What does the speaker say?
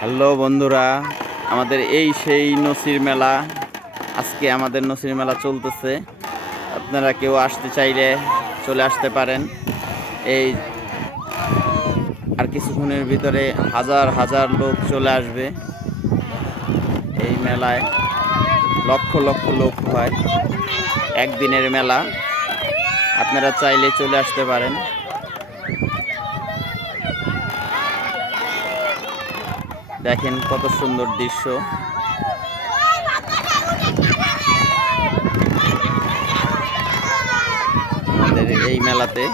Hello বন্ধুরা, আমাদের এই সেই নসির মেলা। আজকে আমাদের নসির মেলা চলতেছে। আপনারা কেউ আসতে চাইলে চলে আসতে পারেন। এই আর কিছুক্ষণের ভিতরে হাজার হাজার লোক চলে আসবে। এই মেলায় লক্ষ লক্ষ লোক হয়, একদিনের মেলা। আপনারা চাইলে চলে আসতে পারেন। দেখেন কত সুন্দর দৃশ্য আমাদের এই মেলাতে।